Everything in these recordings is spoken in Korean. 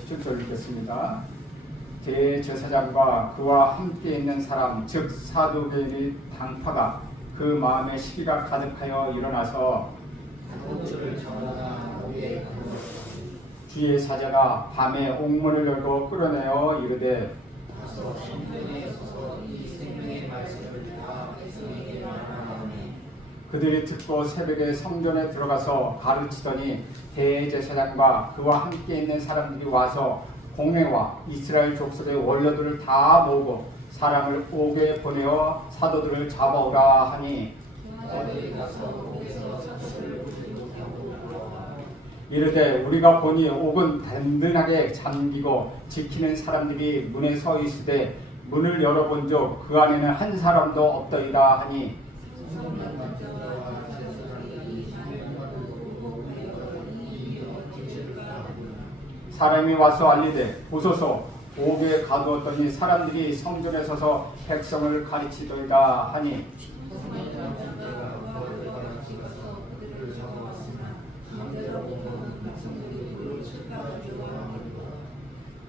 17절 읽겠습니다. 대제사장과 그와 함께 있는 사람 즉 사두개인의 당파가 그 마음에 시기가 가득하여 일어나서 주의 사자가 밤에 옥문을 열고 끌어내어 이르되 그들이 듣고 새벽에 성전에 들어가서 가르치더니 대제사장과 그와 함께 있는 사람들이 와서 공회와 이스라엘 족속의 원로들을 다 모으고 사람을 옥에 보내어 사도들을 잡아오라 하니 이르되 우리가 보니 옥은 든든하게 잠기고 지키는 사람들이 문에 서 있으되 문을 열어본즉 그 안에는 한 사람도 없더이다 하니 사람이 와서 알리되 보소서 옥에 가두었더니 사람들이 성전에 서서 백성을 가르치더이다 하니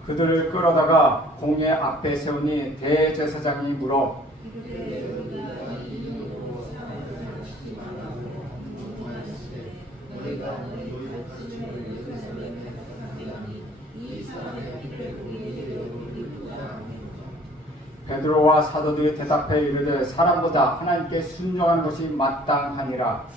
그들을 끌어다가 공회 앞에 세우니 대제사장이 물어 베드로와 사도들이 대답해 이르되 사람보다 하나님께 순종하는 것이 마땅하니라.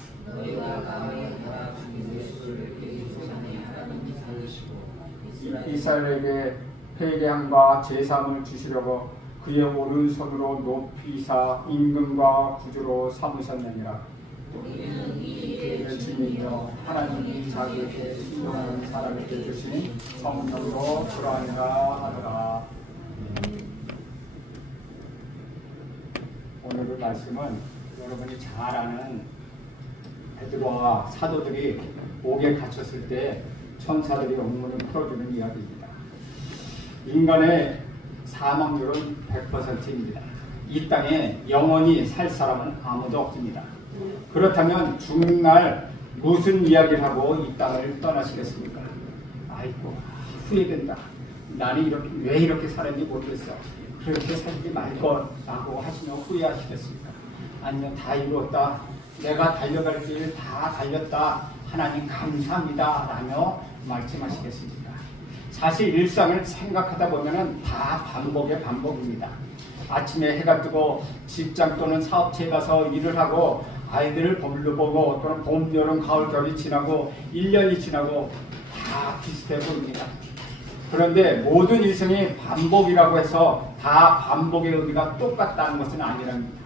이스라엘에게 회개함과 제사함을 주시려고 그의 오른손으로 높이사 임금과 구주로 삼으셨느니라. 주님이여 하나님이 자기에게 순종하는 사람에게 주신 성령으로 그러하니라 하더라. 오늘의 말씀은 여러분이 잘 아는 베드로와 사도들이 옥에 갇혔을 때 천사들이 옥문을 풀어주는 이야기입니다. 인간의 사망률은 100%입니다. 이 땅에 영원히 살 사람은 아무도 없습니다. 그렇다면 죽는 날 무슨 이야기를 하고 이 땅을 떠나시겠습니까? 아이고 후회된다. 나는 왜 이렇게 살았는지 모르겠어. 그렇게 살지 말 거라고 하시면 후회하시겠습니까? 아니면 다 이루었다. 내가 달려갈 길 다 달렸다. 하나님 감사합니다. 라며 말씀하시겠습니까? 사실 일상을 생각하다 보면 다 반복의 반복입니다. 아침에 해가 뜨고 직장 또는 사업체에 가서 일을 하고 아이들을 돌보고 또는 봄, 여름, 가을, 겨울이 지나고 1년이 지나고 다 비슷해 보입니다. 그런데 모든 일생이 반복이라고 해서 다 반복의 의미가 똑같다는 것은 아니랍니다.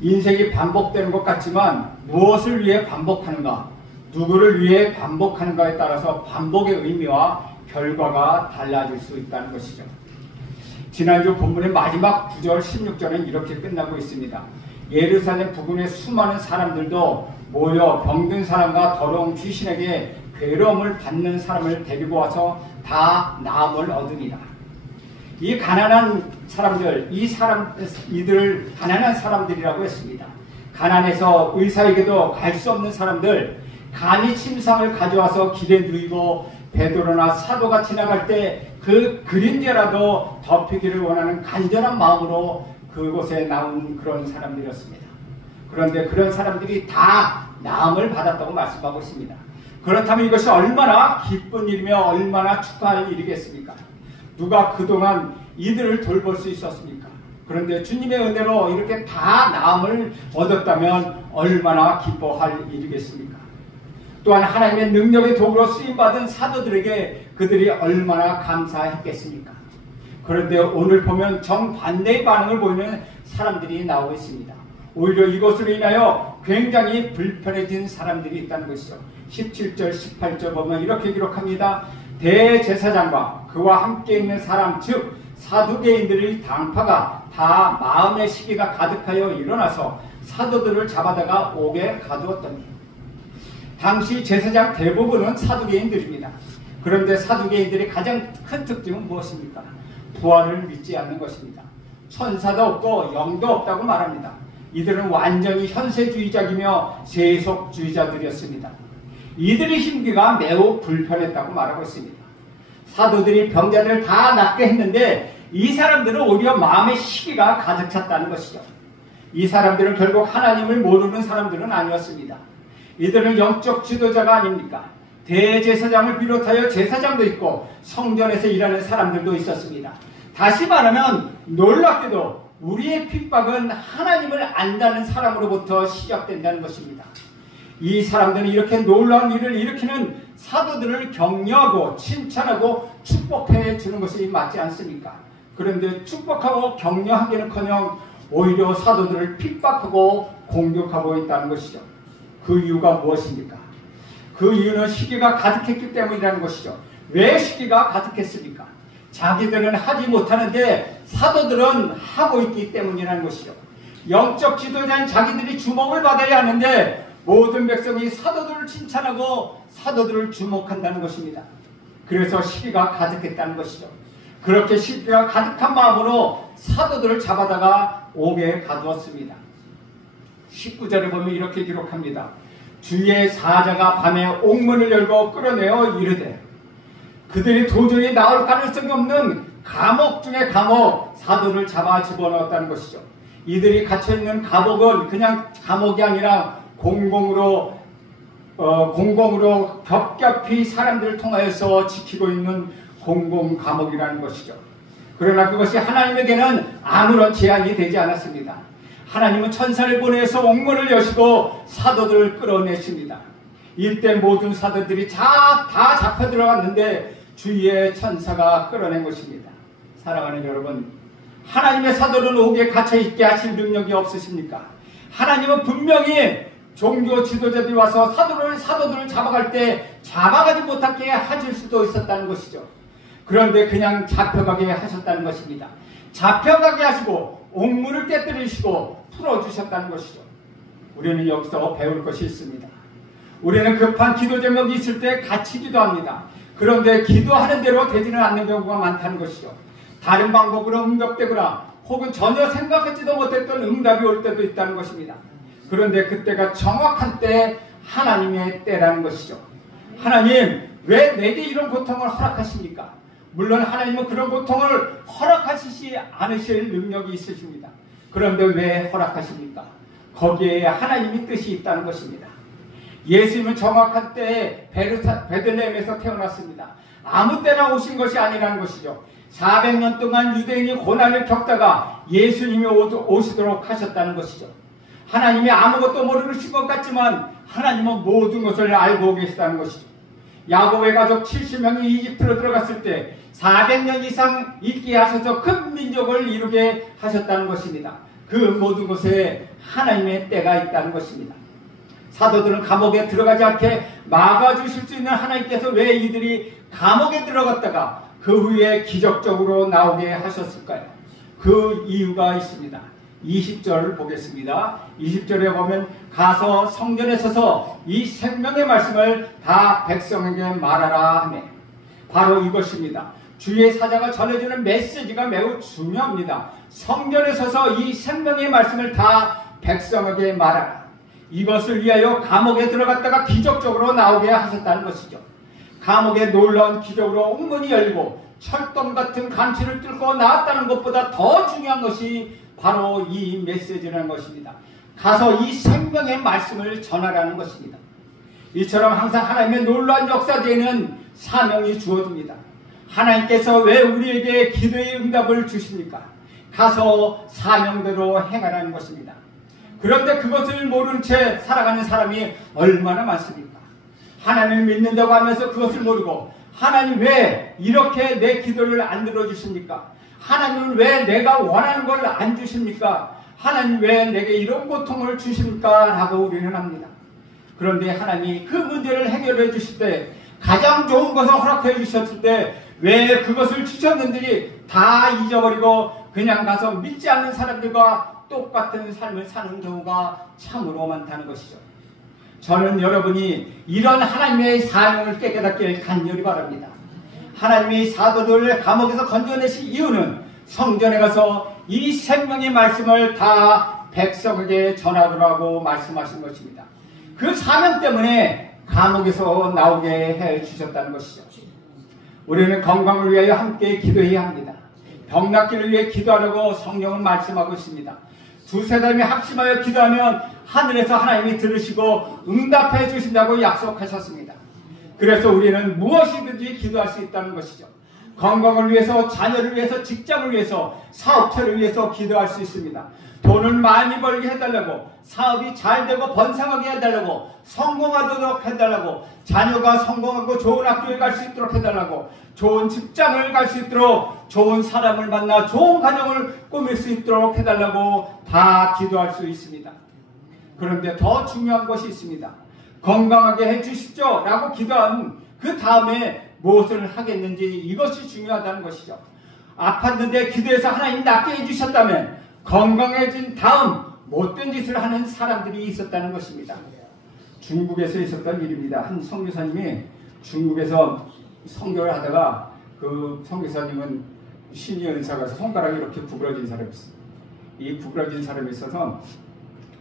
인생이 반복되는 것 같지만 무엇을 위해 반복하는가, 누구를 위해 반복하는가에 따라서 반복의 의미와 결과가 달라질 수 있다는 것이죠. 지난주 본문의 마지막 9절 16절은 이렇게 끝나고 있습니다. 예루살렘 부근의 수많은 사람들도 모여 병든 사람과 더러운 귀신에게 괴로움을 받는 사람을 데리고 와서 다 나음을 얻으니라. 이 가난한 사람들, 이들을 가난한 사람들이라고 했습니다. 가난해서 의사에게도 갈 수 없는 사람들, 간이 침상을 가져와서 길에 누이고 베드로나 사도가 지나갈 때 그 그림자라도 덮이기를 원하는 간절한 마음으로 그곳에 나온 그런 사람들이었습니다. 그런데 그런 사람들이 다 나음을 받았다고 말씀하고 있습니다. 그렇다면 이것이 얼마나 기쁜 일이며 얼마나 축하할 일이겠습니까? 누가 그동안 이들을 돌볼 수 있었습니까? 그런데 주님의 은혜로 이렇게 다 나음을 얻었다면 얼마나 기뻐할 일이겠습니까? 또한 하나님의 능력의 도구로 쓰임받은 사도들에게 그들이 얼마나 감사했겠습니까? 그런데 오늘 보면 정반대의 반응을 보이는 사람들이 나오고 있습니다. 오히려 이것으로 인하여 굉장히 불편해진 사람들이 있다는 것이죠. 17절 18절 보면 이렇게 기록합니다. 대제사장과 그와 함께 있는 사람 즉 사두개인들의 당파가 다 마음의 시기가 가득하여 일어나서 사도들을 잡아다가 옥에 가두었더니. 당시 제사장 대부분은 사두개인들입니다. 그런데 사두개인들의 가장 큰 특징은 무엇입니까? 부활을 믿지 않는 것입니다. 천사도 없고 영도 없다고 말합니다. 이들은 완전히 현세주의자이며 세속주의자들이었습니다. 이들의 심기가 매우 불편했다고 말하고 있습니다. 사도들이 병자들을 다 낫게 했는데 이 사람들은 오히려 마음의 시기가 가득 찼다는 것이죠. 이 사람들은 결국 하나님을 모르는 사람들은 아니었습니다. 이들은 영적 지도자가 아닙니까? 대제사장을 비롯하여 제사장도 있고 성전에서 일하는 사람들도 있었습니다. 다시 말하면 놀랍게도 우리의 핍박은 하나님을 안다는 사람으로부터 시작된다는 것입니다. 이 사람들은 이렇게 놀라운 일을 일으키는 사도들을 격려하고 칭찬하고 축복해 주는 것이 맞지 않습니까? 그런데 축복하고 격려하기는커녕 오히려 사도들을 핍박하고 공격하고 있다는 것이죠. 그 이유가 무엇입니까? 그 이유는 시기가 가득했기 때문이라는 것이죠. 왜 시기가 가득했습니까? 자기들은 하지 못하는데 사도들은 하고 있기 때문이라는 것이죠. 영적 지도자인 자기들이 주목을 받아야 하는데 모든 백성이 사도들을 칭찬하고 사도들을 주목한다는 것입니다. 그래서 시기가 가득했다는 것이죠. 그렇게 시기가 가득한 마음으로 사도들을 잡아다가 옥에 가두었습니다. 19절에 보면 이렇게 기록합니다. 주의 사자가 밤에 옥문을 열고 끌어내어 이르되, 그들이 도저히 나올 가능성이 없는 감옥 중에 감옥, 사도를 잡아 집어넣었다는 것이죠. 이들이 갇혀있는 감옥은 그냥 감옥이 아니라 공공으로 겹겹이 사람들을 통하여서 지키고 있는 공공 감옥이라는 것이죠. 그러나 그것이 하나님에게는 아무런 제한이 되지 않았습니다. 하나님은 천사를 보내서 옥문을 여시고 사도들을 끌어내십니다. 이때 모든 사도들이 다 잡혀 들어갔는데 주위의 천사가 끌어낸 것입니다. 사랑하는 여러분, 하나님의 사도는 옥에 갇혀있게 하실 능력이 없으십니까? 하나님은 분명히 종교 지도자들이 와서 사도들을 잡아갈 때 잡아가지 못하게 하실 수도 있었다는 것이죠. 그런데 그냥 잡혀가게 하셨다는 것입니다. 잡혀가게 하시고 옥문을 깨뜨리시고 풀어주셨다는 것이죠. 우리는 여기서 배울 것이 있습니다. 우리는 급한 기도 제목이 있을 때 같이 기도합니다. 그런데 기도하는 대로 되지는 않는 경우가 많다는 것이죠. 다른 방법으로 응답되거나 혹은 전혀 생각하지도 못했던 응답이 올 때도 있다는 것입니다. 그런데 그때가 정확한 때 하나님의 때라는 것이죠. 하나님, 왜 내게 이런 고통을 허락하십니까? 물론 하나님은 그런 고통을 허락하시지 않으실 능력이 있으십니다. 그런데 왜 허락하십니까? 거기에 하나님의 뜻이 있다는 것입니다. 예수님은 정확한 때에 베들레헴에서 태어났습니다. 아무 때나 오신 것이 아니라는 것이죠. 400년 동안 유대인이 고난을 겪다가 예수님이 오시도록 하셨다는 것이죠. 하나님이 아무것도 모르신 것 같지만 하나님은 모든 것을 알고 계시다는 것이죠. 야곱의 가족 70명이 이집트로 들어갔을 때 400년 이상 있게 하셔서 큰 민족을 이루게 하셨다는 것입니다. 그 모든 것에 하나님의 때가 있다는 것입니다. 사도들은 감옥에 들어가지 않게 막아주실 수 있는 하나님께서 왜 이들이 감옥에 들어갔다가 그 후에 기적적으로 나오게 하셨을까요? 그 이유가 있습니다. 20절을 보겠습니다. 20절에 보면 가서 성전에 서서 이 생명의 말씀을 다 백성에게 말하라 하네. 바로 이것입니다. 주의 사자가 전해주는 메시지가 매우 중요합니다. 성전에 서서 이 생명의 말씀을 다 백성에게 말하라. 이것을 위하여 감옥에 들어갔다가 기적적으로 나오게 하셨다는 것이죠. 감옥에 놀라운 기적으로 옥문이 열리고 철동 같은 감치를 뚫고 나왔다는 것보다 더 중요한 것이 바로 이 메시지라는 것입니다. 가서 이 생명의 말씀을 전하라는 것입니다. 이처럼 항상 하나님의 놀라운 역사대에는 사명이 주어집니다. 하나님께서 왜 우리에게 기도의 응답을 주십니까? 가서 사명대로 행하라는 것입니다. 그런데 그것을 모르는 채 살아가는 사람이 얼마나 많습니까? 하나님을 믿는다고 하면서 그것을 모르고 하나님 왜 이렇게 내 기도를 안 들어주십니까? 하나님은 왜 내가 원하는 걸 안 주십니까? 하나님 왜 내게 이런 고통을 주십니까? 라고 우리는 합니다. 그런데 하나님이 그 문제를 해결해 주실 때 가장 좋은 것을 허락해 주셨을 때 왜 그것을 주셨는지 다 잊어버리고 그냥 가서 믿지 않는 사람들과 똑같은 삶을 사는 경우가 참으로 많다는 것이죠. 저는 여러분이 이런 하나님의 사명을 깨닫길 간절히 바랍니다. 하나님이 사도들을 감옥에서 건져내신 이유는 성전에 가서 이 생명의 말씀을 다 백성에게 전하더라고 말씀하신 것입니다. 그 사명 때문에 감옥에서 나오게 해 주셨다는 것이죠. 우리는 건강을 위하여 함께 기도해야 합니다. 병 낫기를 위해 기도하라고 성경은 말씀하고 있습니다. 두세 사람이 합심하여 기도하면 하늘에서 하나님이 들으시고 응답해 주신다고 약속하셨습니다. 그래서 우리는 무엇이든지 기도할 수 있다는 것이죠. 건강을 위해서, 자녀를 위해서, 직장을 위해서, 사업체를 위해서 기도할 수 있습니다. 돈을 많이 벌게 해달라고, 사업이 잘 되고 번성하게 해달라고, 성공하도록 해달라고, 자녀가 성공하고 좋은 학교에 갈 수 있도록 해달라고, 좋은 직장을 갈 수 있도록, 좋은 사람을 만나 좋은 가정을 꾸밀 수 있도록 해달라고 다 기도할 수 있습니다. 그런데 더 중요한 것이 있습니다. 건강하게 해주시죠 라고 기도한 그 다음에 무엇을 하겠는지, 이것이 중요하다는 것이죠. 아팠는데 기도해서 하나님 낫게 해주셨다면 건강해진 다음 못된 짓을 하는 사람들이 있었다는 것입니다. 중국에서 있었던 일입니다. 한 선교사님이 중국에서 선교를 하다가 그 선교사님은 신이 은사가서 손가락이 이렇게 구부러진 사람이 있어요. 이 구부러진 사람이 있어서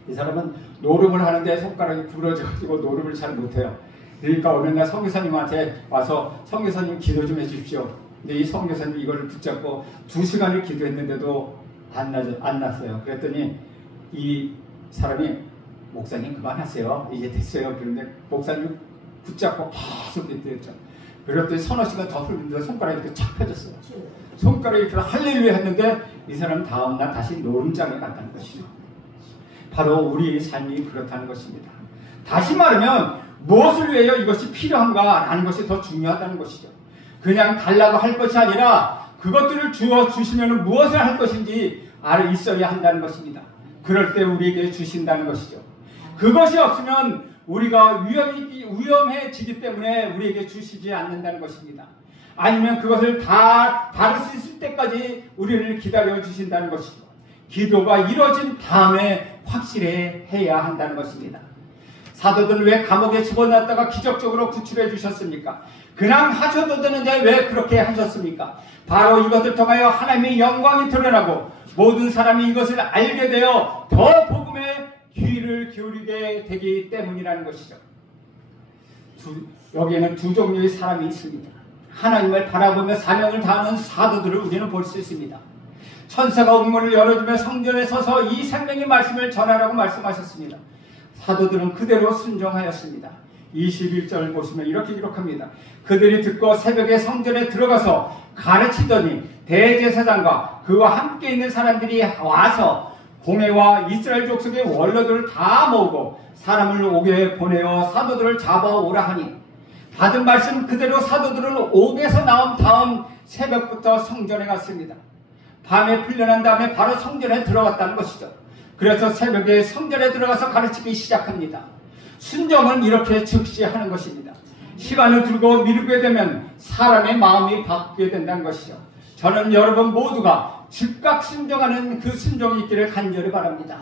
이 사람은 노름을 하는데 손가락이 구부러져가지고 노름을 잘 못해요. 그러니까 어느 날 선교사님한테 와서 선교사님 기도 좀 해주십시오. 근데 이 선교사님이 이거를 붙잡고 2시간을 기도했는데도 안 났어요. 그랬더니 이 사람이 목사님 그만하세요. 이제 됐어요. 그런데 목사님이 붙잡고 계속 기도했죠. 그랬더니 서너 시간 더 흘리는데 손가락이 이렇게 착 펴졌어요. 손가락이 이렇게 할렐루야 했는데 이 사람은 다음날 다시 노름장에 갔다는 것이죠. 바로 우리의 삶이 그렇다는 것입니다. 다시 말하면 무엇을 위하여 이것이 필요한가라는 것이 더 중요하다는 것이죠. 그냥 달라고 할 것이 아니라 그것들을 주시면 무엇을 할 것인지 알아 있어야 한다는 것입니다. 그럴 때 우리에게 주신다는 것이죠. 그것이 없으면 우리가 위험해지기 때문에 우리에게 주시지 않는다는 것입니다. 아니면 그것을 다 다룰 수 있을 때까지 우리를 기다려 주신다는 것이죠. 기도가 이루어진 다음에 확실해야 한다는 것입니다. 사도들은 왜 감옥에 집어넣었다가 기적적으로 구출해 주셨습니까? 그냥 하셔도 되는데 왜 그렇게 하셨습니까? 바로 이것을 통하여 하나님의 영광이 드러나고 모든 사람이 이것을 알게 되어 더 복음에 귀를 기울이게 되기 때문이라는 것이죠. 여기에는 두 종류의 사람이 있습니다. 하나님을 바라보며 사명을 다하는 사도들을 우리는 볼 수 있습니다. 천사가 옥문을 열어주며 성전에 서서 이 생명의 말씀을 전하라고 말씀하셨습니다. 사도들은 그대로 순종하였습니다. 21절을 보시면 이렇게 기록합니다. 그들이 듣고 새벽에 성전에 들어가서 가르치더니 대제사장과 그와 함께 있는 사람들이 와서 공회와 이스라엘 족속의 원로들을 다 모으고 사람을 옥에 보내어 사도들을 잡아오라 하니 받은 말씀 그대로 사도들은 옥에서 나온 다음 새벽부터 성전에 갔습니다. 밤에 풀려난 다음에 바로 성전에 들어갔다는 것이죠. 그래서 새벽에 성전에 들어가서 가르치기 시작합니다. 순종은 이렇게 즉시 하는 것입니다. 시간을 두고 미루게 되면 사람의 마음이 바뀌게 된다는 것이죠. 저는 여러분 모두가 즉각 순종하는 그 순종이 있기를 간절히 바랍니다.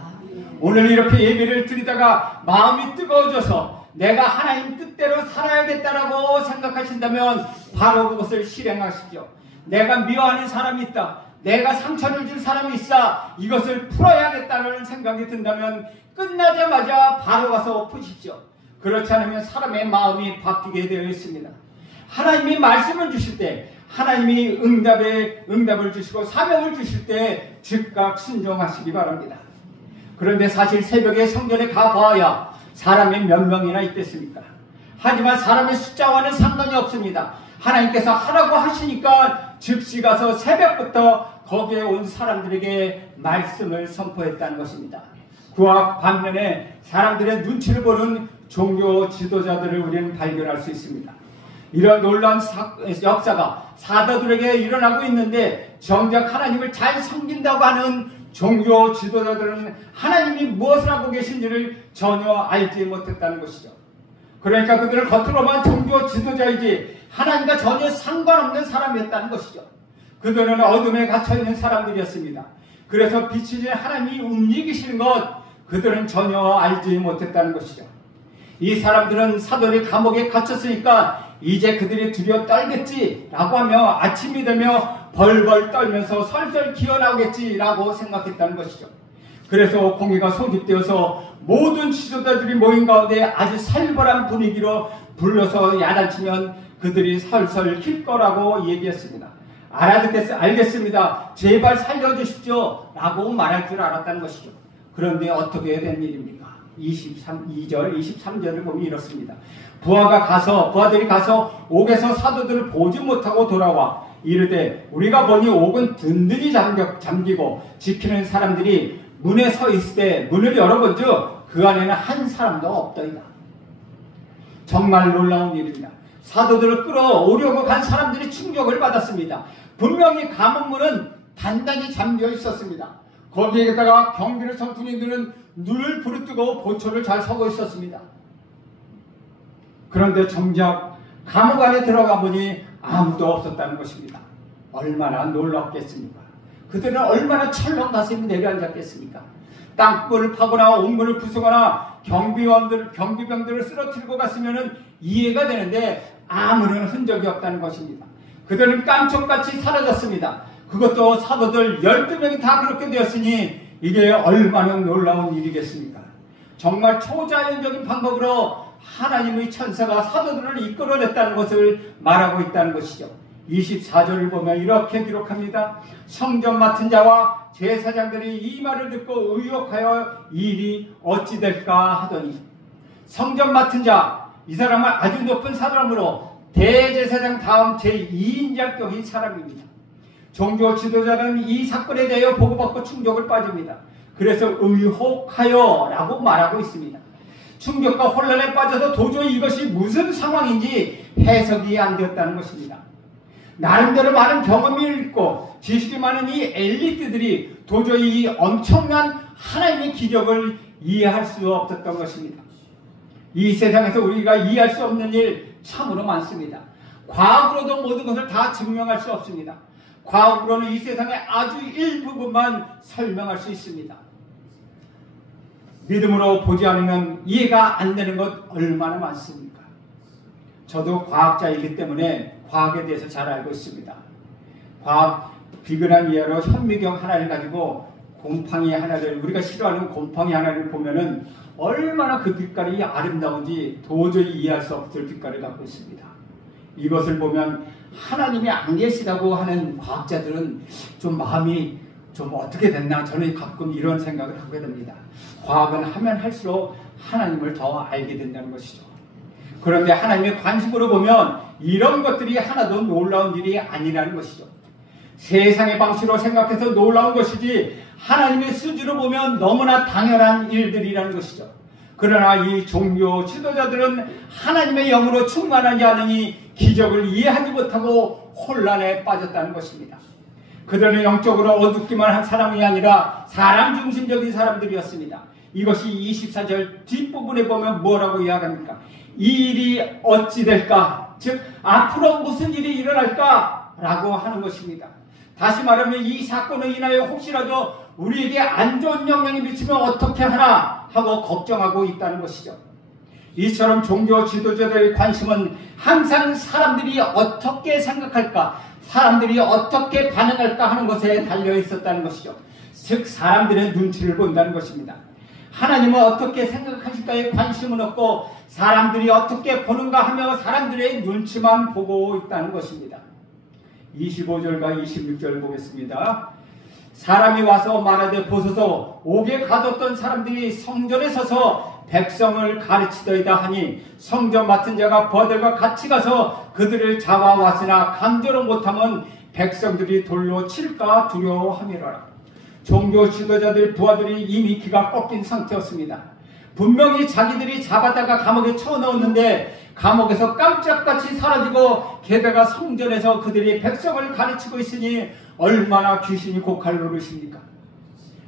오늘 이렇게 예배를 드리다가 마음이 뜨거워져서 내가 하나님 뜻대로 살아야겠다라고 생각하신다면 바로 그것을 실행하십시오. 내가 미워하는 사람이 있다. 내가 상처를 줄 사람이 있어. 이것을 풀어야겠다는 생각이 든다면 끝나자마자 바로 가서 푸십시오. 그렇지 않으면 사람의 마음이 바뀌게 되어 있습니다. 하나님이 말씀을 주실 때 하나님이 응답을 주시고 사명을 주실 때 즉각 순종하시기 바랍니다. 그런데 사실 새벽에 성전에 가봐야 사람이 몇 명이나 있겠습니까? 하지만 사람의 숫자와는 상관이 없습니다. 하나님께서 하라고 하시니까 즉시 가서 새벽부터 거기에 온 사람들에게 말씀을 선포했다는 것입니다. 그와 반면에 사람들의 눈치를 보는 종교 지도자들을 우리는 발견할 수 있습니다. 이런 놀라운 역사가 사도들에게 일어나고 있는데 정작 하나님을 잘 섬긴다고 하는 종교 지도자들은 하나님이 무엇을 하고 계신지를 전혀 알지 못했다는 것이죠. 그러니까 그들은 겉으로만 종교 지도자이지 하나님과 전혀 상관없는 사람이었다는 것이죠. 그들은 어둠에 갇혀있는 사람들이었습니다. 그래서 빛이 하나님이 움직이시는 것 그들은 전혀 알지 못했다는 것이죠. 이 사람들은 사도들이 감옥에 갇혔으니까 이제 그들이 두려워 떨겠지라고 하며 아침이 되며 벌벌 떨면서 설설 기어나오겠지라고 생각했다는 것이죠. 그래서 공회가 소집되어서 모든 지도자들이 모인 가운데 아주 살벌한 분위기로 불러서 야단치면 그들이 설설 킬 거라고 얘기했습니다. 알겠습니다. 제발 살려주십시오. 라고 말할 줄 알았다는 것이죠. 그런데 어떻게 된 일입니까? 2절, 23절을 보면 이렇습니다. 부하들이 가서 옥에서 사도들을 보지 못하고 돌아와 이르되 우리가 보니 옥은 든든히 잠기고 지키는 사람들이 문에 서 있을 때 문을 열어본즉 그 안에는 한 사람도 없더이다. 정말 놀라운 일입니다. 사도들을 끌어오려고 간 사람들이 충격을 받았습니다. 분명히 감옥문은 단단히 잠겨 있었습니다. 거기에다가 경비를 선 군인들은 눈을 부릅뜨고 보초를 잘 서고 있었습니다. 그런데 정작 감옥 안에 들어가 보니 아무도 없었다는 것입니다. 얼마나 놀랍겠습니까? 그들은 얼마나 철렁 가슴이 내려앉았겠습니까? 땅굴을 파거나 옥문을 부수거나 경비병들을 쓰러뜨리고 갔으면 이해가 되는데 아무런 흔적이 없다는 것입니다. 그들은 깜짝같이 사라졌습니다. 그것도 사도들 12명이 다 그렇게 되었으니 이게 얼마나 놀라운 일이겠습니까? 정말 초자연적인 방법으로 하나님의 천사가 사도들을 이끌어냈다는 것을 말하고 있다는 것이죠. 24절을 보면 이렇게 기록합니다. 성전 맡은 자와 제사장들이 이 말을 듣고 의혹하여 일이 어찌 될까 하더니, 성전 맡은 자, 이 사람은 아주 높은 사람으로 대제사장 다음 제2인자격인 사람입니다. 종교 지도자는 이 사건에 대하여 보고받고 충격을 빠집니다. 그래서 의혹하여 라고 말하고 있습니다. 충격과 혼란에 빠져서 도저히 이것이 무슨 상황인지 해석이 안 되었다는 것입니다. 나름대로 많은 경험이 있고 지식이 많은 이 엘리트들이 도저히 이 엄청난 하나님의 기적을 이해할 수 없었던 것입니다. 이 세상에서 우리가 이해할 수 없는 일 참으로 많습니다. 과학으로도 모든 것을 다 증명할 수 없습니다. 과학으로는 이 세상의 아주 일부분만 설명할 수 있습니다. 믿음으로 보지 않으면 이해가 안 되는 것 얼마나 많습니까? 저도 과학자이기 때문에 과학에 대해서 잘 알고 있습니다. 과학 비근한 이해로 현미경 하나를 가지고 곰팡이 하나를, 우리가 싫어하는 곰팡이 하나를 보면은 얼마나 그 빛깔이 아름다운지 도저히 이해할 수 없을 빛깔을 갖고 있습니다. 이것을 보면 하나님이 안 계시다고 하는 과학자들은 좀 마음이 좀 어떻게 됐나, 저는 가끔 이런 생각을 하게 됩니다. 과학은 하면 할수록 하나님을 더 알게 된다는 것이죠. 그런데 하나님의 관심으로 보면 이런 것들이 하나도 놀라운 일이 아니라는 것이죠. 세상의 방식으로 생각해서 놀라운 것이지 하나님의 수지로 보면 너무나 당연한 일들이라는 것이죠. 그러나 이 종교 지도자들은 하나님의 영으로 충만하지 않으니 기적을 이해하지 못하고 혼란에 빠졌다는 것입니다. 그들은 영적으로 어둡기만 한 사람이 아니라 사람 중심적인 사람들이었습니다. 이것이 24절 뒷부분에 보면 뭐라고 이야기합니까? 이 일이 어찌 될까? 즉 앞으로 무슨 일이 일어날까? 라고 하는 것입니다. 다시 말하면 이 사건을 인하여 혹시라도 우리에게 안 좋은 영향이 미치면 어떻게 하나 하고 걱정하고 있다는 것이죠. 이처럼 종교 지도자들의 관심은 항상 사람들이 어떻게 생각할까, 사람들이 어떻게 반응할까 하는 것에 달려 있었다는 것이죠. 즉 사람들의 눈치를 본다는 것입니다. 하나님은 어떻게 생각하실까에 관심은 없고 사람들이 어떻게 보는가 하며 사람들의 눈치만 보고 있다는 것입니다. 25절과 26절 보겠습니다. 사람이 와서 말하되 보소서, 옥에 가뒀던 사람들이 성전에 서서 백성을 가르치더이다 하니 성전 맡은 자가 부하들과 같이 가서 그들을 잡아왔으나 강제로 못하면 백성들이 돌로 칠까 두려워함이로라. 종교 지도자들 부하들이 이미 기가 꺾인 상태였습니다. 분명히 자기들이 잡아다가 감옥에 쳐넣었는데 감옥에서 깜짝같이 사라지고 게다가 성전에서 그들이 백성을 가르치고 있으니 얼마나 귀신이 고칼 노릇입니까?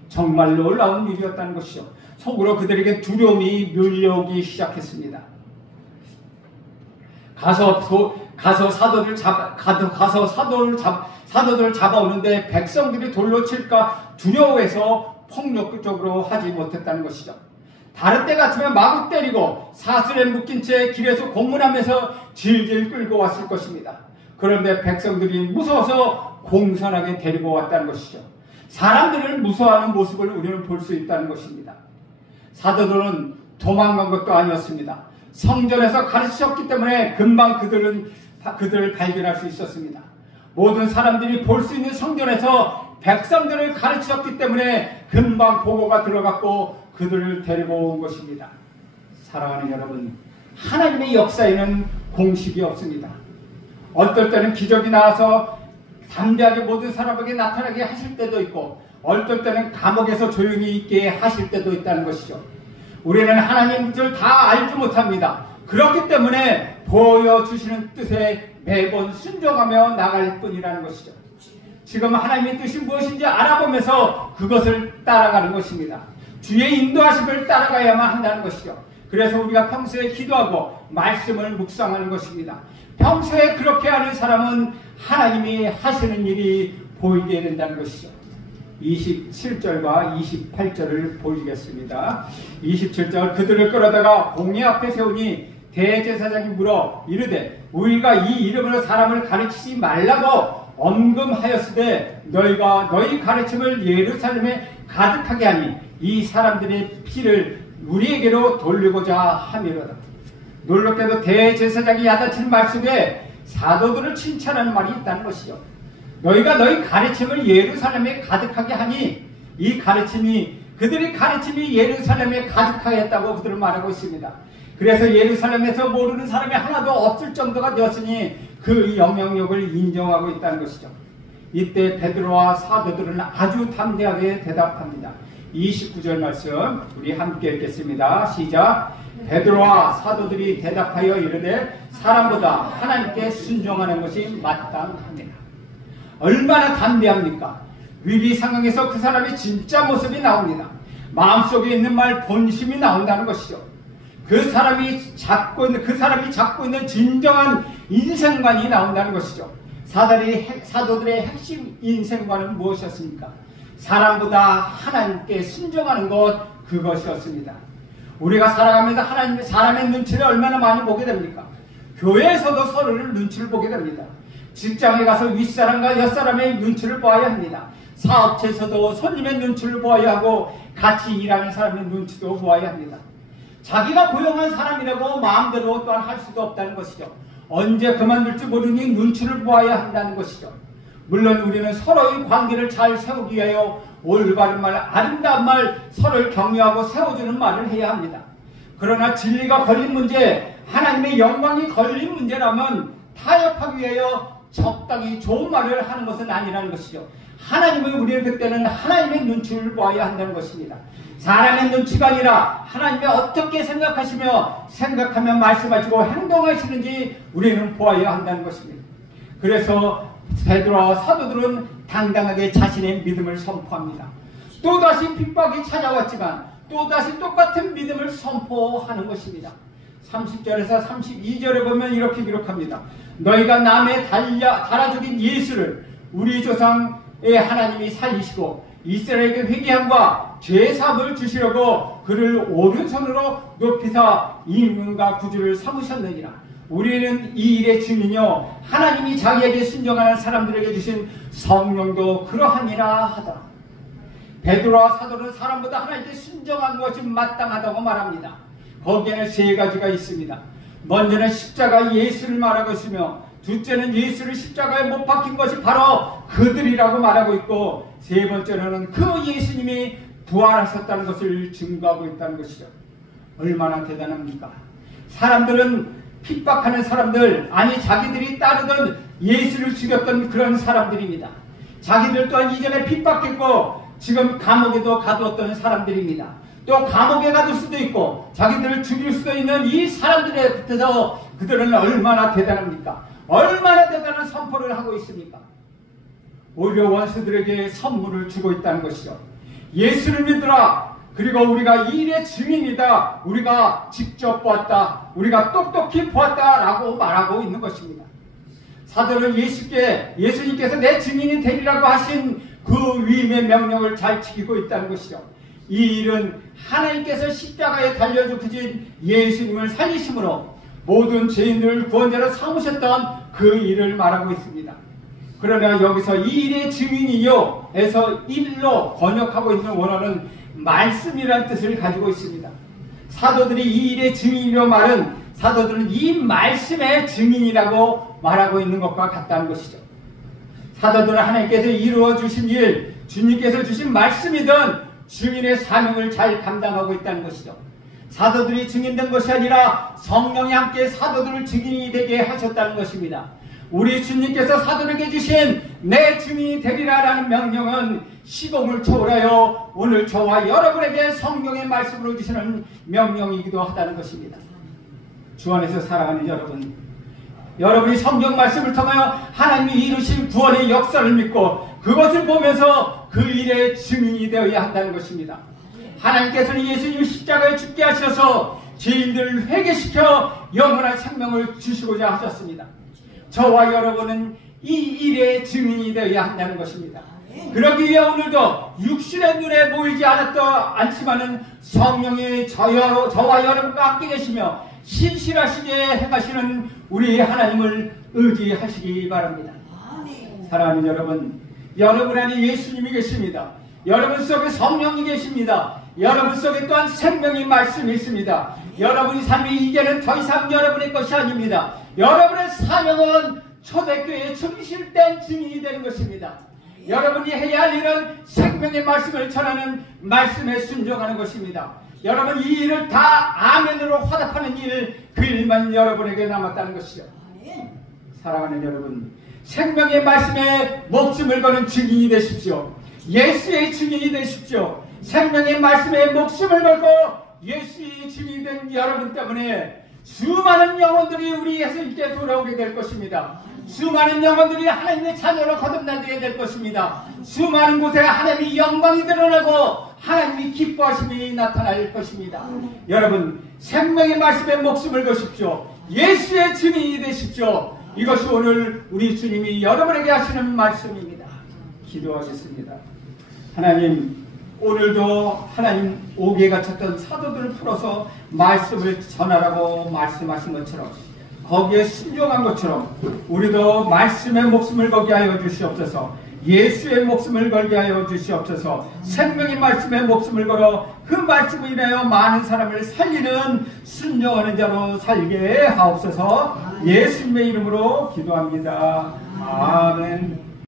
정말 놀라운 일이었다는 것이죠. 속으로 그들에게 두려움이 밀려오기 시작했습니다. 가서 사도들을 잡아오는데 백성들이 돌로 칠까 두려워해서 폭력적으로 하지 못했다는 것이죠. 다른 때 같으면 마구 때리고 사슬에 묶인 채 길에서 공문하면서 질질 끌고 왔을 것입니다. 그런데 백성들이 무서워서 공손하게 데리고 왔다는 것이죠. 사람들을 무서워하는 모습을 우리는 볼 수 있다는 것입니다. 사도들은 도망간 것도 아니었습니다. 성전에서 가르치셨기 때문에 금방 그들은 그들을 발견할 수 있었습니다. 모든 사람들이 볼 수 있는 성전에서 백성들을 가르쳤기 때문에 금방 보고가 들어갔고 그들을 데리고 온 것입니다. 사랑하는 여러분, 하나님의 역사에는 공식이 없습니다. 어떨 때는 기적이 나와서 담대하게 모든 사람에게 나타나게 하실 때도 있고, 어떨 때는 감옥에서 조용히 있게 하실 때도 있다는 것이죠. 우리는 하나님 뜻을 다 알지 못합니다. 그렇기 때문에 보여주시는 뜻에 매번 순종하며 나갈 뿐이라는 것이죠. 지금 하나님의 뜻이 무엇인지 알아보면서 그것을 따라가는 것입니다. 주의 인도하심을 따라가야만 한다는 것이죠. 그래서 우리가 평소에 기도하고 말씀을 묵상하는 것입니다. 평소에 그렇게 하는 사람은 하나님이 하시는 일이 보이게 된다는 것이죠. 27절과 28절을 보시겠습니다. 27절, 그들을 끌어다가 공회 앞에 세우니 대제사장이 물어 이르되 우리가 이 이름으로 사람을 가르치지 말라고 엄금하였으되 너희가 너희 가르침을 예루살렘에 가득하게 하니 이 사람들의 피를 우리에게로 돌리고자 함이로다. 놀랍게도 대제사장이 야단치는 말씀에 사도들을 칭찬하는 말이 있다는 것이죠. 너희가 너희 가르침을 예루살렘에 가득하게 하니, 이 가르침이, 그들의 가르침이 예루살렘에 가득하게 했다고 그들은 말하고 있습니다. 그래서 예루살렘에서 모르는 사람이 하나도 없을 정도가 되었으니 그 영향력을 인정하고 있다는 것이죠. 이때 베드로와 사도들은 아주 담대하게 대답합니다. 29절 말씀 우리 함께 읽겠습니다. 시작. 베드로와 사도들이 대답하여 이르되 사람보다 하나님께 순종하는 것이 마땅합니다. 얼마나 담대합니까? 위기 상황에서 그 사람의 진짜 모습이 나옵니다. 마음속에 있는 말 본심이 나온다는 것이죠. 그 사람이 잡고 있는 진정한 인생관이 나온다는 것이죠. 사도들의 핵심 인생관은 무엇이었습니까? 사람보다 하나님께 순종하는 것, 그것이었습니다. 우리가 살아가면서 사람의 눈치를 얼마나 많이 보게 됩니까? 교회에서도 서로를 눈치를 보게 됩니다. 직장에 가서 윗사람과 옆사람의 눈치를 보아야 합니다. 사업체에서도 손님의 눈치를 보아야 하고 같이 일하는 사람의 눈치도 보아야 합니다. 자기가 고용한 사람이라고 마음대로 또한 할 수도 없다는 것이죠. 언제 그만둘지 모르니 눈치를 보아야 한다는 것이죠. 물론 우리는 서로의 관계를 잘 세우기 위하여 올바른 말, 아름다운 말, 서로를 격려하고 세워주는 말을 해야 합니다. 그러나 진리가 걸린 문제, 하나님의 영광이 걸린 문제라면 타협하기 위하여 적당히 좋은 말을 하는 것은 아니라는 것이죠. 하나님은 우리는 그때는 하나님의 눈치를 보아야 한다는 것입니다. 사람의 눈치가 아니라 하나님이 어떻게 생각하며 말씀하시고 행동하시는지 우리는 보아야 한다는 것입니다. 그래서 베드로와 사도들은 당당하게 자신의 믿음을 선포합니다. 또다시 핍박이 찾아왔지만 또다시 똑같은 믿음을 선포하는 것입니다. 30절에서 32절에 보면 이렇게 기록합니다. 너희가 남에 달아 죽인 예수를 우리 조상의 하나님이 살리시고 이스라엘에게 회개함과 죄사함을 주시려고 그를 오른손으로 높이사 임금과 구주를 삼으셨느니라. 우리는 이 일의 증인이요 하나님이 자기에게 순종하는 사람들에게 주신 성령도 그러하니라 하더라. 베드로와 사도는 사람보다 하나님께 순종한 것이 마땅하다고 말합니다. 거기에는 세 가지가 있습니다. 먼저는 십자가 예수를 말하고 있으며, 둘째는 예수를 십자가에 못 박힌 것이 바로 그들이라고 말하고 있고, 세 번째로는 그 예수님이 부활하셨다는 것을 증거하고 있다는 것이죠. 얼마나 대단합니까? 사람들은 핍박하는 사람들, 아니 자기들이 따르던 예수를 죽였던 그런 사람들입니다. 자기들 또한 이전에 핍박했고 지금 감옥에도 가두었던 사람들입니다. 또 감옥에 가둘 수도 있고 자기들을 죽일 수도 있는 이 사람들에 대해서 그들은 얼마나 대단합니까? 얼마나 대단한 선포를 하고 있습니까? 오히려 원수들에게 선물을 주고 있다는 것이죠. 예수를 믿으라. 그리고 우리가 이 일의 증인이다. 우리가 직접 보았다. 우리가 똑똑히 보았다라고 말하고 있는 것입니다. 사도는 예수님께서 내 증인이 되리라고 하신 그 위임의 명령을 잘 지키고 있다는 것이죠. 이 일은 하나님께서 십자가에 달려 죽으신 예수님을 살리심으로 모든 죄인들을 구원자로 삼으셨던 그 일을 말하고 있습니다. 그러나 여기서 이 일의 증인이요 에서 일로 번역하고 있는 원어는 말씀이라는 뜻을 가지고 있습니다. 사도들이 이 일의 증인이로 말은 사도들은 이 말씀의 증인이라고 말하고 있는 것과 같다는 것이죠. 사도들은 하나님께서 이루어 주신 일, 주님께서 주신 말씀이든 증인의 사명을 잘 감당하고 있다는 것이죠. 사도들이 증인된 것이 아니라 성령이 함께 사도들을 증인이 되게 하셨다는 것입니다. 우리 주님께서 사도에게 주신 내 증인이 되리라라는 명령은 시공을 초월하여 오늘 저와 여러분에게 성경의 말씀으로 주시는 명령이기도 하다는 것입니다. 주 안에서 살아가는 여러분, 여러분이 성경 말씀을 통하여 하나님이 이루신 구원의 역사를 믿고 그것을 보면서 그 일의 증인이 되어야 한다는 것입니다. 하나님께서는 예수님 십자가에 죽게 하셔서 죄인들을 회개시켜 영원한 생명을 주시고자 하셨습니다. 저와 여러분은 이 일의 증인이 되어야 한다는 것입니다. 그러기 위해 오늘도 육신의 눈에 보이지 않지만은 성령이 저와 여러분과 함께 계시며 신실하시게 행하시는 우리 하나님을 의지하시기 바랍니다. 사랑하는 여러분, 여러분 안에 예수님이 계십니다. 여러분 속에 성령이 계십니다. 여러분 속에 또한 생명의 말씀이 있습니다. 여러분의 삶이 이제는 더 이상 여러분의 것이 아닙니다. 여러분의 사명은 초대교회의 충실된 증인이 되는 것입니다. 여러분이 해야 할 일은 생명의 말씀을 전하는 말씀에 순종하는 것입니다. 여러분 이 일을 다 아멘으로 화답하는 일, 그 일만 여러분에게 남았다는 것이죠. 사랑하는 여러분, 생명의 말씀에 목숨을 거는 증인이 되십시오. 예수의 증인이 되십시오. 생명의 말씀에 목숨을 걸고 예수의 증인이 된 여러분 때문에 수많은 영혼들이 우리 예수님께 돌아오게 될 것입니다. 수많은 영혼들이 하나님의 자녀로 거듭나게 될 것입니다. 수많은 곳에 하나님의 영광이 드러나고 하나님의 기뻐하심이 나타날 것입니다. 여러분, 생명의 말씀에 목숨을 거십시오. 예수의 증인이 되십시오. 이것이 오늘 우리 주님이 여러분에게 하시는 말씀입니다. 기도하겠습니다. 하나님, 오늘도 하나님 옥에 갇혔던 사도들을 풀어서 말씀을 전하라고 말씀하신 것처럼 거기에 순종한 것처럼 우리도 말씀의 목숨을 걸게 하여 주시옵소서. 예수의 목숨을 걸게 하여 주시옵소서. 생명의 말씀에 목숨을 걸어 그 말씀으로 인하여 많은 사람을 살리는 순종하는 자로 살게 하옵소서. 예수님의 이름으로 기도합니다. 아멘.